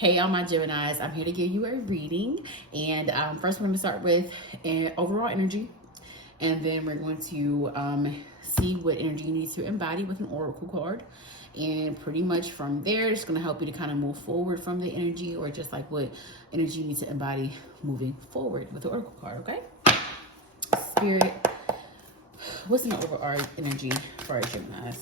Hey, all my Geminis, I'm here to give you a reading. And first, we're going to start with an overall energy. And then we're going to see what energy you need to embody with an oracle card. And pretty much from there, it's going to help you to kind of move forward from the energy, or just like what energy you need to embody moving forward with the oracle card, okay? Spirit, what's an overall energy for our Geminis?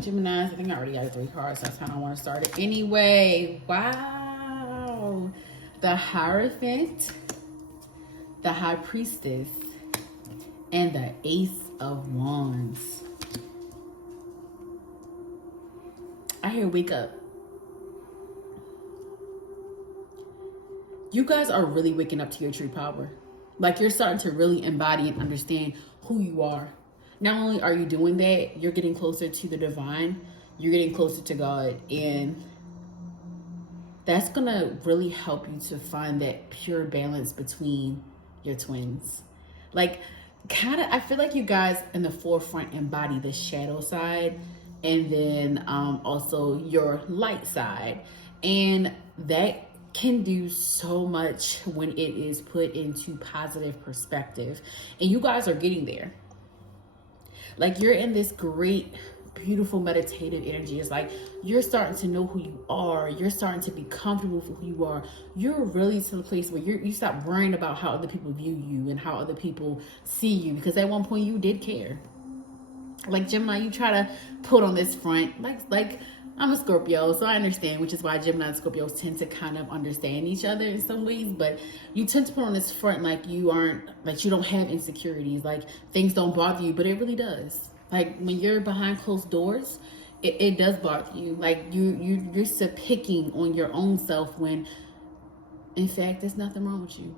Gemini, I think I already got 3 cards. That's how I want to start it anyway. Wow. The Hierophant, the High Priestess, and the Ace of Wands. I hear wake up. You guys are really waking up to your true power. Like, you're starting to really embody and understand who you are. Not only are you doing that, you're getting closer to the divine, you're getting closer to God, and that's gonna really help you to find that pure balance between your twins. Like, kind of, I feel like you guys in the forefront embody the shadow side, and then also your light side, and that can do so much when it is put into positive perspective. And you guys are getting there. Like, you're in this great, beautiful, meditative energy. It's like you're starting to know who you are. You're starting to be comfortable with who you are. You're really to the place where you stop worrying about how other people view you and how other people see you. Because at one point you did care. Like, Gemini, you try to put on this front. Like I'm a Scorpio, so I understand, which is why Gemini and Scorpios tend to kind of understand each other in some ways. But you tend to put on this front like you don't have insecurities, like things don't bother you, but it really does. Like, when you're behind closed doors, it does bother you. Like, you're picking on your own self when, in fact, there's nothing wrong with you.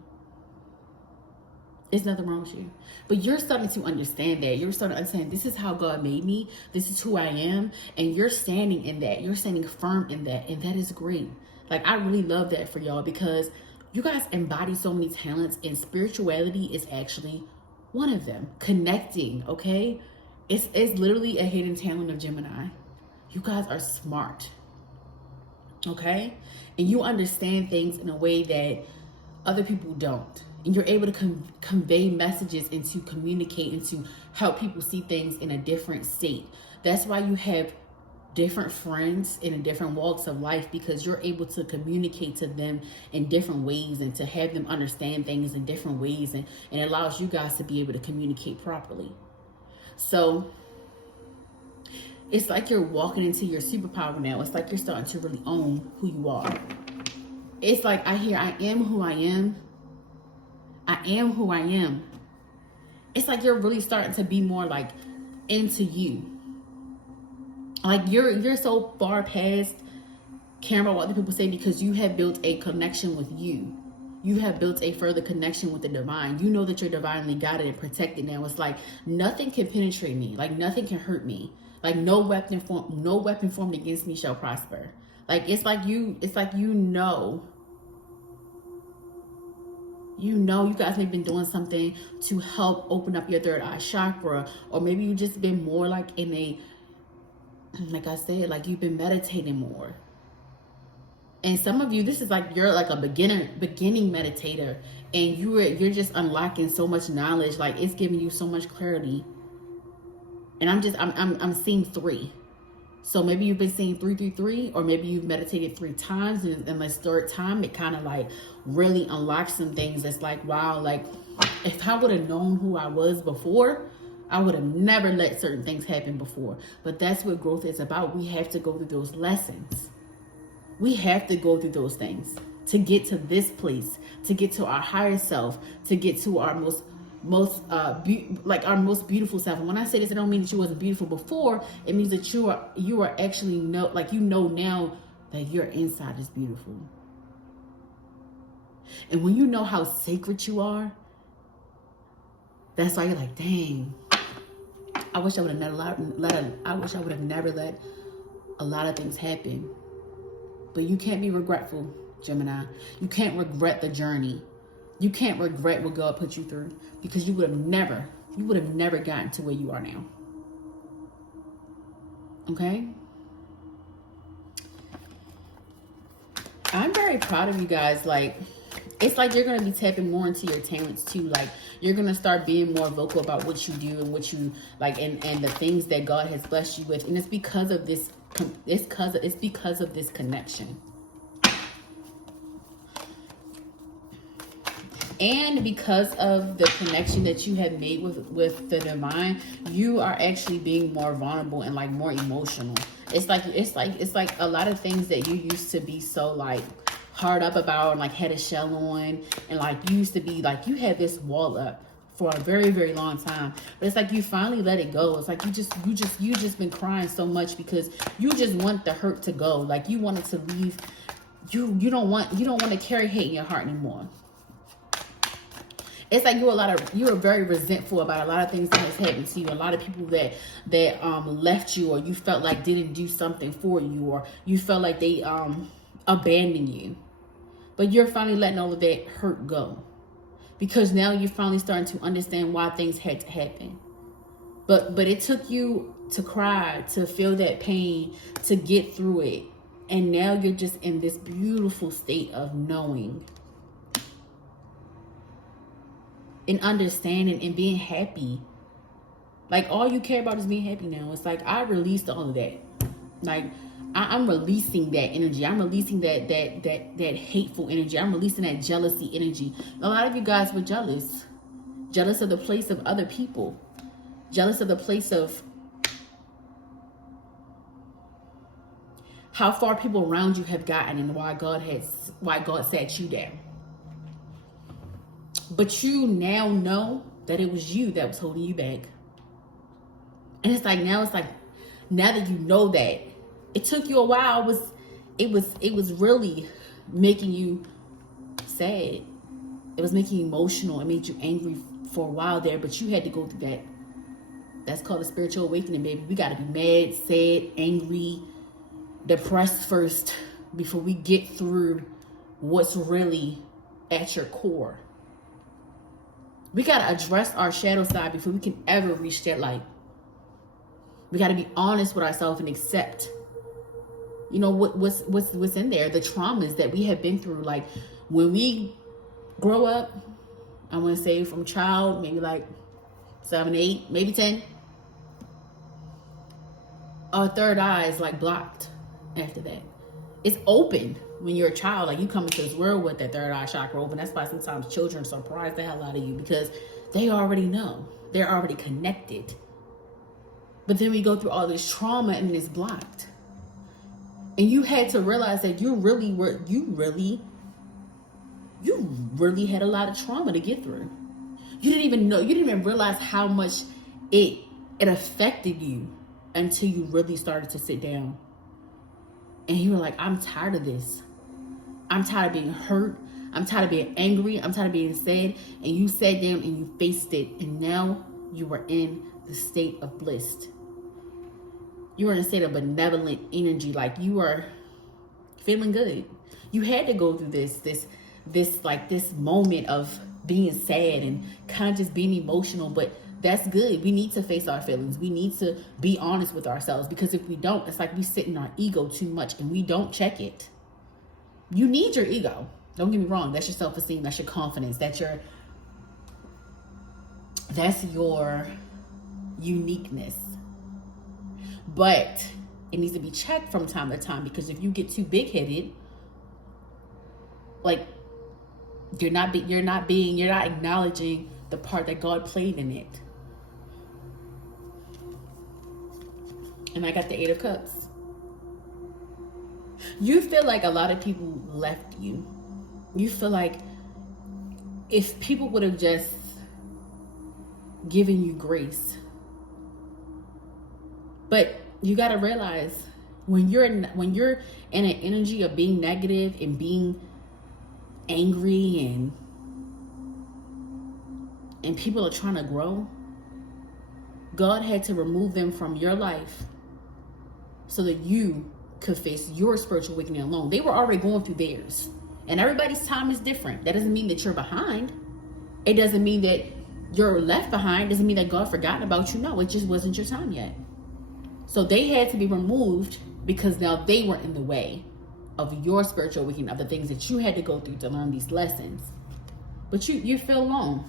It's nothing wrong with you. But you're starting to understand that. You're starting to understand, this is how God made me. This is who I am. And you're standing in that. You're standing firm in that. And that is great. Like, I really love that for y'all, because you guys embody so many talents, and spirituality is actually one of them. Connecting, okay? It's literally a hidden talent of Gemini. You guys are smart, okay? And you understand things in a way that other people don't. And you're able to convey messages and to communicate and to help people see things in a different state. That's why you have different friends in different walks of life, because you're able to communicate to them in different ways and to have them understand things in different ways, and it allows you guys to be able to communicate properly. So it's like you're walking into your superpower now. It's like you're starting to really own who you are. It's like, I hear, I am who I am. I am who I am. It's like you're really starting to be more like into you. Like, you're so far past caring about what other people say, because you have built a connection with you. You have built a further connection with the divine. You know that you're divinely guided and protected now. It's like nothing can penetrate me. Like, nothing can hurt me. Like, no weapon formed against me shall prosper. Like, it's like you know. You guys may have been doing something to help open up your third eye chakra, or maybe you just been more like in a, like I said, like you've been meditating more. And some of you, this is like you're like a beginning meditator, and you're just unlocking so much knowledge. Like, it's giving you so much clarity. And I'm seeing 3. So maybe you've been seeing 333, or maybe you've meditated 3 times, and this third time it kind of like really unlocks some things. That's like, wow, like if I would have known who I was before, I would have never let certain things happen before. But that's what growth is about. We have to go through those lessons. We have to go through those things to get to this place, to get to our higher self, to get to our most our most beautiful self. And when I say this, I don't mean that you wasn't beautiful before. It means that you are actually now that your inside is beautiful. And when you know how sacred you are, That's why you're like, dang, I wish I would have never let a lot of things happen. But you can't be regretful, Gemini. You can't regret the journey. You can't regret what God put you through, because you would have never gotten to where you are now. Okay? I'm very proud of you guys. Like, it's like you're going to be tapping more into your talents too. Like, you're going to start being more vocal about what you do and what you like, and the things that God has blessed you with. And it's because of this, it's because of this connection. And because of the connection that you have made with the divine, you are actually being more vulnerable and like more emotional. It's like a lot of things that you used to be so like hard up about and like had a shell on, and like you used to be like, you had this wall up for a very, very long time. But it's like you finally let it go. It's like you just been crying so much because you just want the hurt to go. Like you want it to leave. You don't want to carry hate in your heart anymore. It's like you are very resentful about a lot of things that has happened to you. A lot of people that left you, or you felt like didn't do something for you, or you felt like they abandoned you. But you're finally letting all of that hurt go, because now you're finally starting to understand why things had to happen. But it took you to cry, to feel that pain, to get through it. And now you're just in this beautiful state of knowing and understanding and being happy. Like, all you care about is being happy now. It's like, I released all of that. Like, I'm releasing that energy. I'm releasing that hateful energy. I'm releasing that jealousy energy. A lot of you guys were jealous. Jealous of the place of other people. Jealous of the place of how far people around you have gotten, and why God sat you down. But you now know that it was you that was holding you back. And it's like now that you know that, it took you a while. It was really making you sad. It was making you emotional. It made you angry for a while there, but you had to go through that. That's called a spiritual awakening, baby. We got to be mad, sad, angry, depressed first before we get through what's really at your core. We got to address our shadow side before we can ever reach that light. We got to be honest with ourselves and accept, what's in there, the traumas that we have been through. Like, when we grow up, I want to say from child, maybe like 7, 8, maybe 10, our third eye is like blocked after that. It's open when you're a child. Like, you come into this world with that third eye chakra open. That's why sometimes children surprise the hell out of you, because they already know. They're already connected. But then we go through all this trauma and it's blocked. And you had to realize that you really had a lot of trauma to get through. You didn't even realize how much it affected you until you really started to sit down. And you were like, I'm tired of this. I'm tired of being hurt. I'm tired of being angry. I'm tired of being sad. And you sat down and you faced it. And now you were in the state of bliss. You were in a state of benevolent energy. Like, you are feeling good. You had to go through this moment of being sad and kind of just being emotional. But that's good. We need to face our feelings. We need to be honest with ourselves, because if we don't, it's like we sit in our ego too much and we don't check it. You need your ego. Don't get me wrong. That's your self-esteem. That's your confidence. That's your uniqueness. But it needs to be checked from time to time, because if you get too big-headed, like, you're not acknowledging the part that God played in it. And I got the 8 of Cups. You feel like a lot of people left you. You feel like if people would have just given you grace. But you got to realize, when you're in an energy of being negative and being angry and and people are trying to grow, God had to remove them from your life so that you could face your spiritual awakening alone. They were already going through theirs. And everybody's time is different. That doesn't mean that you're behind. It doesn't mean that you're left behind. It doesn't mean that God forgot about you. No, it just wasn't your time yet. So they had to be removed because now they were in the way of your spiritual awakening, of the things that you had to go through to learn these lessons. But you feel alone.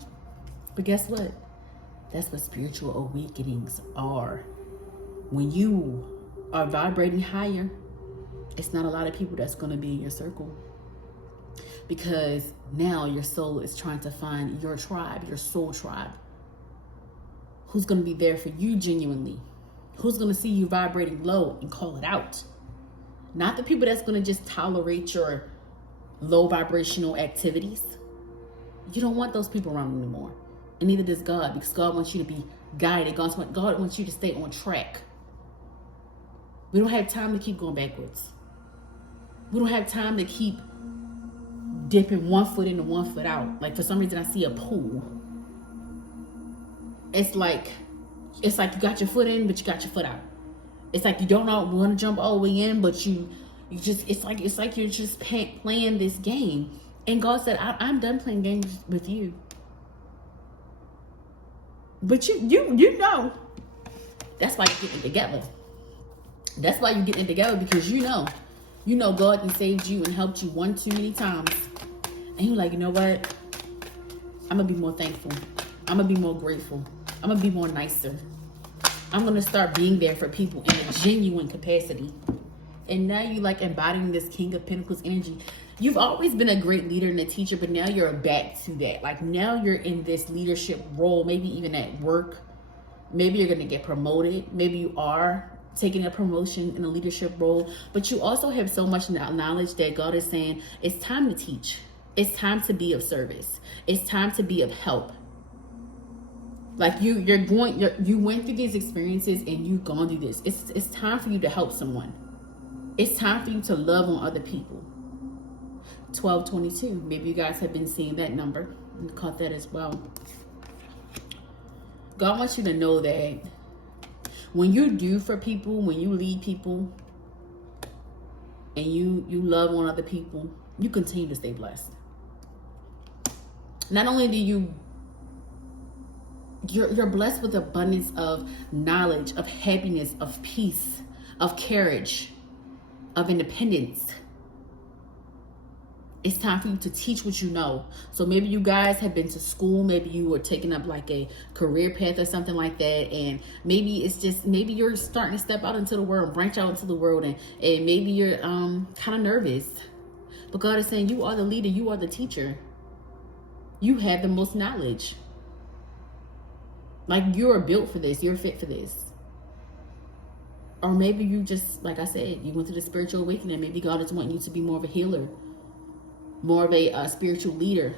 But guess what? That's what spiritual awakenings are. When you are vibrating higher, it's not a lot of people that's going to be in your circle. Because now your soul is trying to find your tribe, your soul tribe. Who's going to be there for you genuinely? Who's going to see you vibrating low and call it out? Not the people that's going to just tolerate your low vibrational activities. You don't want those people around anymore. And neither does God, because God wants you to be guided. God wants you to stay on track. We don't have time to keep going backwards. We don't have time to keep dipping one foot in and one foot out. Like, for some reason I see a pool. It's like you got your foot in, but you got your foot out. It's like you don't want to jump all the way in, but you just, it's like you're just playing this game. And God said, I'm done playing games with you. But you know, that's why you're getting together. That's why you're getting together, because you know God has saved you and helped you one too many times. And you're like, you know what? I'm going to be more thankful. I'm going to be more grateful. I'm going to be more nicer. I'm going to start being there for people in a genuine capacity. And now you like embodying this King of Pentacles energy. You've always been a great leader and a teacher, but now you're back to that. Like, now you're in this leadership role, maybe even at work. Maybe you're going to get promoted. Maybe you are taking a promotion in a leadership role, but you also have so much knowledge that God is saying it's time to teach. It's time to be of service. It's time to be of help. Like, you went through these experiences and you've gone through this. It's time for you to help someone. It's time for you to love on other people. 1222. Maybe you guys have been seeing that number and caught that as well. God wants you to know that when you do for people, when you lead people, and you love on other people, you continue to stay blessed. Not only do you're blessed with abundance of knowledge, of happiness, of peace, of courage, of independence. It's time for you to teach what you know. So maybe you guys have been to school. Maybe you were taking up like a career path or something like that. And maybe it's just, maybe you're starting to step out into the world, branch out into the world. And maybe you're kind of nervous. But God is saying you are the leader. You are the teacher. You have the most knowledge. Like, you are built for this. You're fit for this. Or maybe you just, like I said, you went through the spiritual awakening. Maybe God is wanting you to be more of a healer. More of a spiritual leader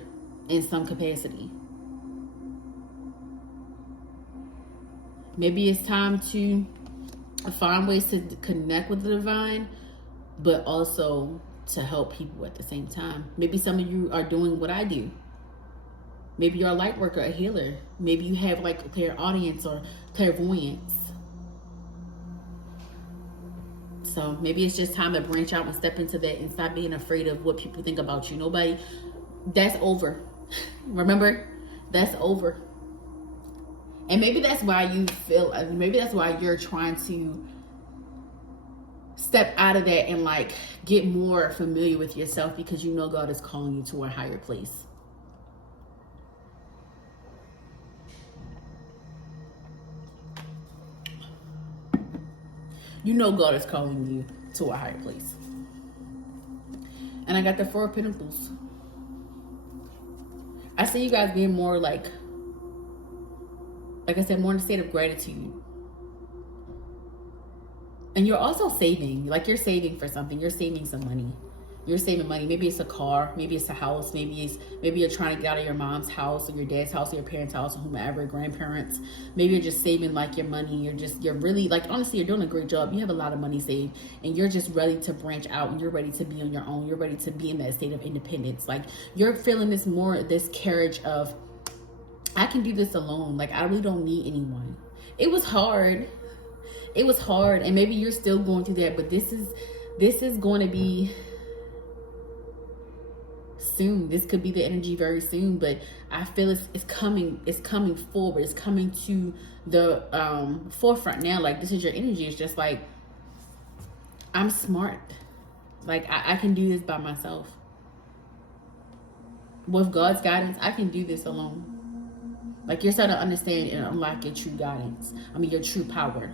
in some capacity. Maybe it's time to find ways to connect with the divine, but also to help people at the same time. Maybe some of you are doing what I do. Maybe you're a light worker, a healer. Maybe you have like clairaudience or clairvoyance. So maybe it's just time to branch out and step into that and stop being afraid of what people think about you. Nobody, that's over. Remember, that's over. And maybe that's why you feel, maybe that's why you're trying to step out of that and like get more familiar with yourself, because you know God is calling you to a higher place. You know God is calling you to a higher place. And I got the Four of Pentacles. I see you guys being more like I said, more in a state of gratitude. And you're also saving. Like, you're saving for something. You're saving some money. You're saving money. Maybe it's a car. Maybe it's a house. Maybe you're trying to get out of your mom's house or your dad's house or your parents' house or whomever, grandparents. Maybe you're just saving like your money. You're really, like, honestly, you're doing a great job. You have a lot of money saved and you're just ready to branch out and you're ready to be on your own. You're ready to be in that state of independence. Like, you're feeling this carriage of I can do this alone. Like, I really don't need anyone. It was hard. It was hard, and maybe you're still going through that, but this is going to be soon. This could be the energy very soon, but I feel it's coming forward. It's coming to the forefront now. Like, this is your energy. It's just like, I'm smart. Like, I can do this by myself. With God's guidance, I can do this alone. Like, you're starting to understand and unlock your true guidance. I mean, your true power.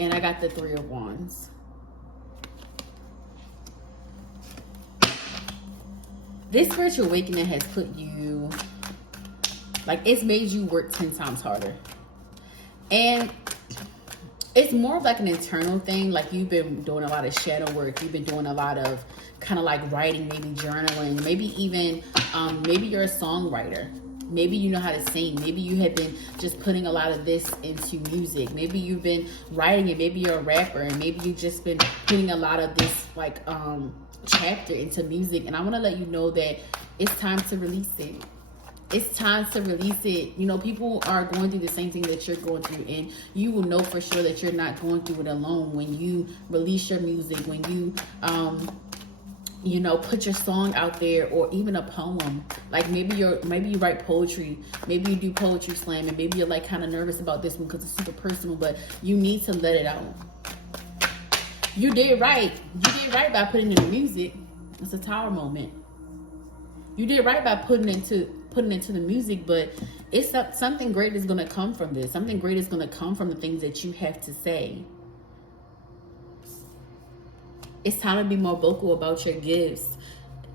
And I got the 3 of Wands. This spiritual awakening has put you, like, it's made you work 10 times harder. And it's more of like an internal thing. Like, you've been doing a lot of shadow work. You've been doing a lot of kind of like writing, maybe journaling, maybe even, maybe you're a songwriter. Maybe you know how to sing. Maybe you have been just putting a lot of this into music. Maybe you've been writing it. Maybe you're a rapper, and maybe you've just been putting a lot of this like chapter into music. And I want to let you know that it's time to release it. It's time to release it. You know, people are going through the same thing that you're going through, and you will know for sure that you're not going through it alone when you release your music, when you you know, put your song out there, or even a poem. Like, maybe you write poetry, maybe you do poetry slam, and maybe you're like kind of nervous about this one because it's super personal, but you need to let it out. You did right. You did right by putting in the music. It's a Tower moment. You did right by putting into the music, but it's something great is going to come from this. Something great is going to come from the things that you have to say. It's time to be more vocal about your gifts.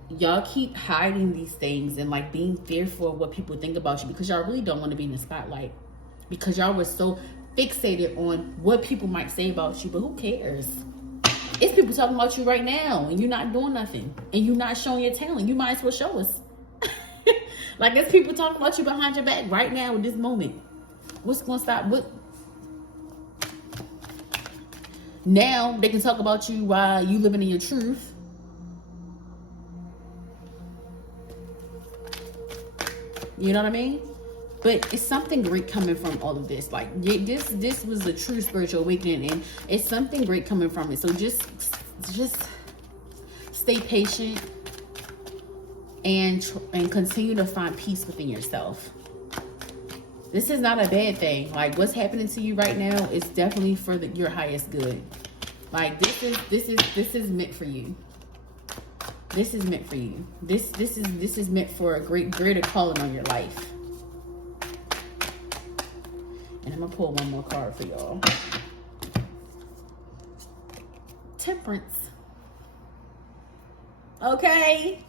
Y'all keep hiding these things and like being fearful of what people think about you because y'all really don't want to be in the spotlight, because y'all were so fixated on what people might say about you. But who cares? It's people talking about you right now, and you're not doing nothing, and you're not showing your talent. You might as well show us. Like, there's people talking about you behind your back right now in this moment. What's going to stop? What? Now they can talk about you while you living in your truth. You know what I mean? But it's something great coming from all of this. Like, this was a true spiritual awakening, and it's something great coming from it. So just stay patient and continue to find peace within yourself. This is not a bad thing. Like, what's happening to you right now is definitely for your highest good. Like, this is meant for you. This is meant for you. This is meant for a greater calling on your life. And I'm gonna pull one more card for y'all. Temperance. Okay.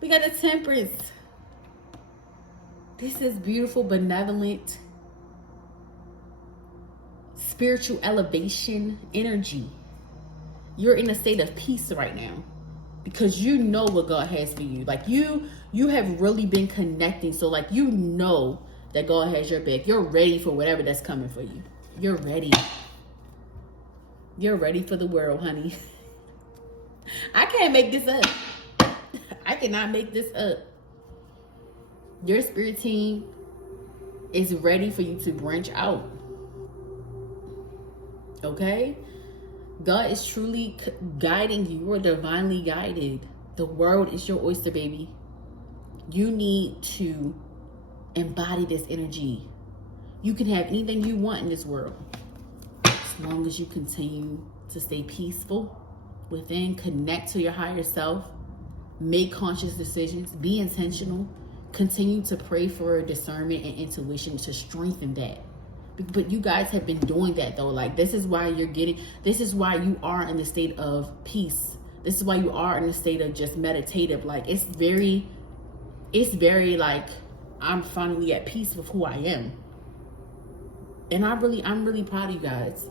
We got a Temperance. This is beautiful, benevolent, spiritual elevation energy. You're in a state of peace right now because you know what God has for you. Like, you have really been connecting. So, like, you know that God has your back. You're ready for whatever that's coming for you. You're ready. You're ready for the world, honey. I can't make this up. I cannot make this up. Your spirit team is ready for you to branch out. Okay? God is truly guiding you. You are divinely guided. The world is your oyster, baby. You need to embody this energy. You can have anything you want in this world, as long as you continue to stay peaceful within, connect to your higher self, make conscious decisions, be intentional. Continue to pray for discernment and intuition to strengthen that. But you guys have been doing that though. Like, this is why you are in the state of peace. This is why you are in the state of just meditative. Like, it's very like, I'm finally at peace with who I am. And I'm really proud of you guys.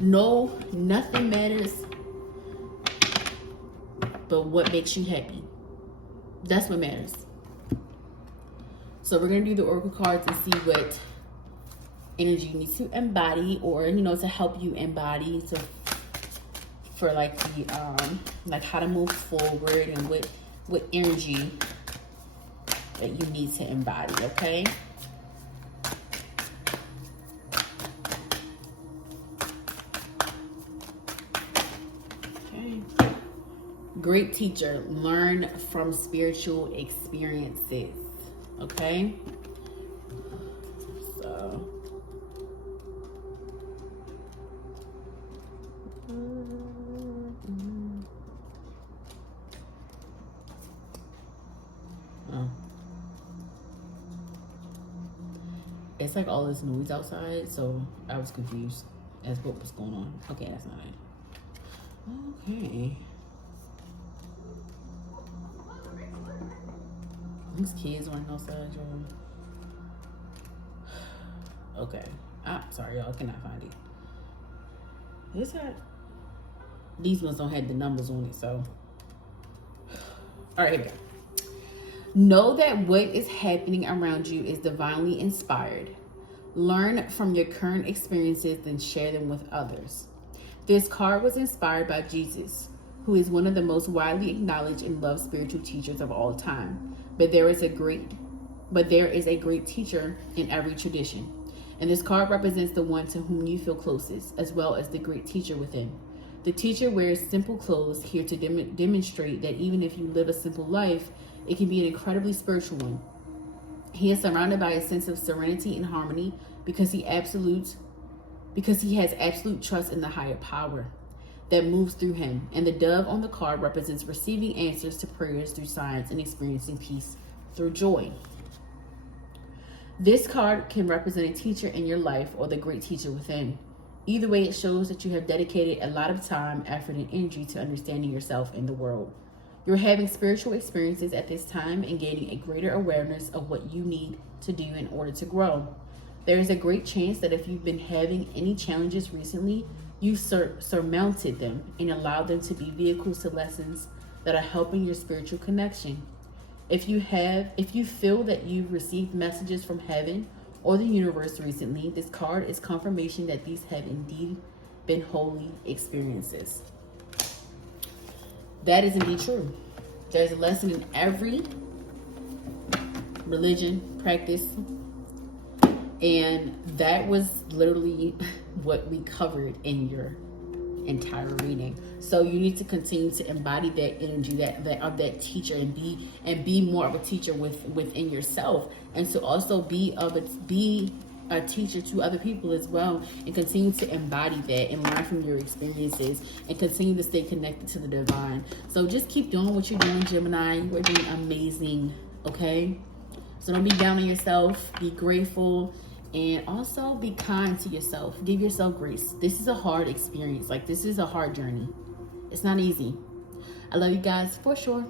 No, nothing matters but what makes you happy. That's what matters. So we're going to do the oracle cards and see what energy you need to embody, or, you know, to help you embody, to for like the like how to move forward and what energy that you need to embody, okay? Okay. Great teacher, learn from spiritual experiences, okay? So it's like all this noise outside, so I was confused as what was going on. Okay, that's not it. Okay. These kids running outside, y'all. Okay. Sorry, y'all. I cannot find it. Is that? These ones don't have the numbers on it, so. All right, here we go. Know that what is happening around you is divinely inspired. Learn from your current experiences, then share them with others. This card was inspired by Jesus, who is one of the most widely acknowledged and loved spiritual teachers of all time. But there is a great teacher in every tradition. And this card represents the one to whom you feel closest, as well as the great teacher within. The teacher wears simple clothes here to demonstrate that even if you live a simple life, it can be an incredibly spiritual one. He is surrounded by a sense of serenity and harmony because he has absolute trust in the higher power that moves through him. And the dove on the card represents receiving answers to prayers through science and experiencing peace through joy. This card can represent a teacher in your life or the great teacher within. Either way, it shows that you have dedicated a lot of time, effort, and energy to understanding yourself and the world. You're having spiritual experiences at this time and gaining a greater awareness of what you need to do in order to grow. There is a great chance that if you've been having any challenges recently, you've surmounted them and allowed them to be vehicles to lessons that are helping your spiritual connection. If you feel that you've received messages from heaven or the universe recently, this card is confirmation that these have indeed been holy experiences. That is indeed true. There's a lesson in every religion, practice, and that was literally what we covered in your entire reading. So you need to continue to embody that energy, that of that teacher, and be more of a teacher within yourself, and to also be a teacher to other people as well, and continue to embody that and learn from your experiences and continue to stay connected to the divine. So just keep doing what you're doing, Gemini. You are doing amazing, okay? So don't be down on yourself. Be grateful, and also be kind to yourself. Give yourself grace. This is a hard experience. Like, this is a hard journey. It's not easy. I love you guys for sure.